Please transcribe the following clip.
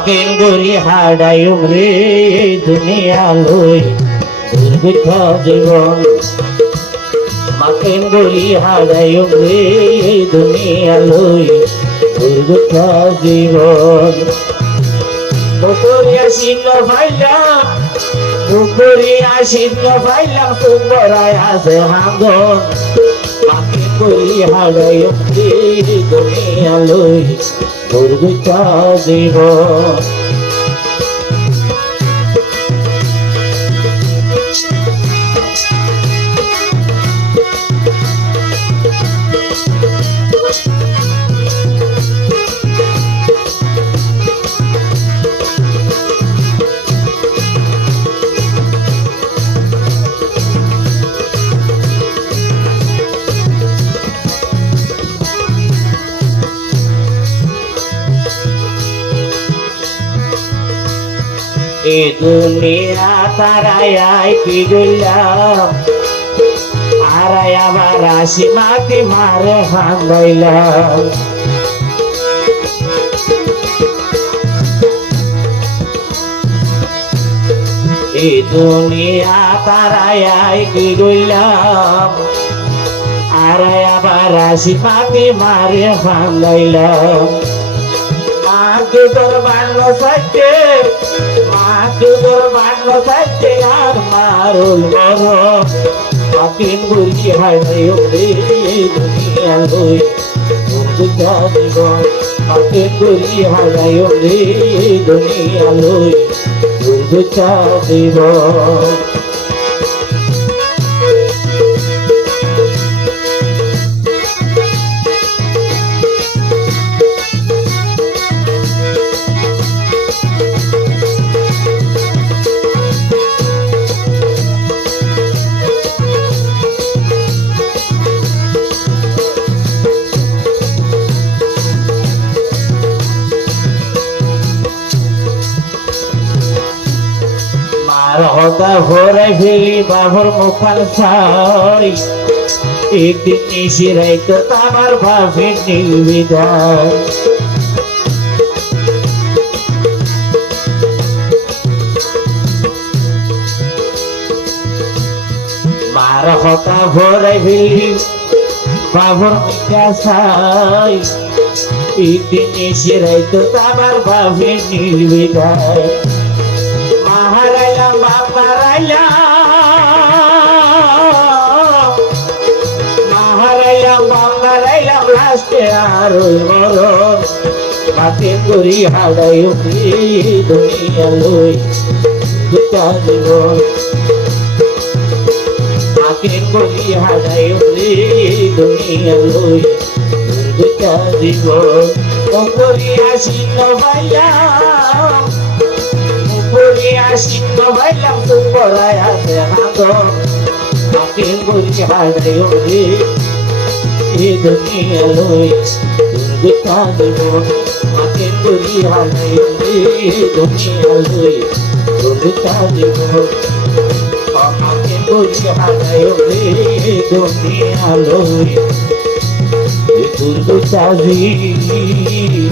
মাকেন গরি হাডাই উমরে দুনিয়া লই দুর্ভিক্ষ জীবন মাকেন গরি হাডাই উমরে দুনিয়া লই দুর্ভিক্ষ জীবন দুপুরিয়া সিংহ ভাইলাম দুপুরিয়া সিংহ ভাইলাম তুমরায় আছে হাঙ্গন মাকেন গরি হাডাই উমরে দুনিয়া লই দুর্ভিক্ষ জীবন এ দুনিয়া তারাই কি গইলাম আর আবার আসি মাটি মারে ভাঙলাম এ দুনিয়া তারাই কি গইলাম আর আবার আসি মাটি মারে ভাঙলাম মাকে তোর বাংলো সাইতে মাকে তোর বাংলো সাইতে আর মারুল বড় মাকিন গুলি হয় রে দুনিয়া লই দুর্গা জীবন মাকিন গুলি হয় রে দুনিয়া লই দুর্গা জীবন হতা ভরে ফেলি বাবর মুখান ছাই একদিন নিশিরাই তো আমার ভাবের নির্বিধায় মার হতা ভরে ফেলি বাবর মুখা ছাই একদিন নিশিরাই তো আমার ভাবের নির্বিধায় Maharayam, Maharayam, Maharayam, last year, Makin Guri Hadayuki, Dunia Lui, Dukadivon. Makin Guri Hadayuki, Dunia Lui, Dukadivon. Guri Asino Bayam. Dunia sinno bailam tumboraya sehago makin guri hadayuri dunia lui durgita divon makin guri hadayuri dunia lui durgita divon makin guri hadayuri dunia lui durgita divon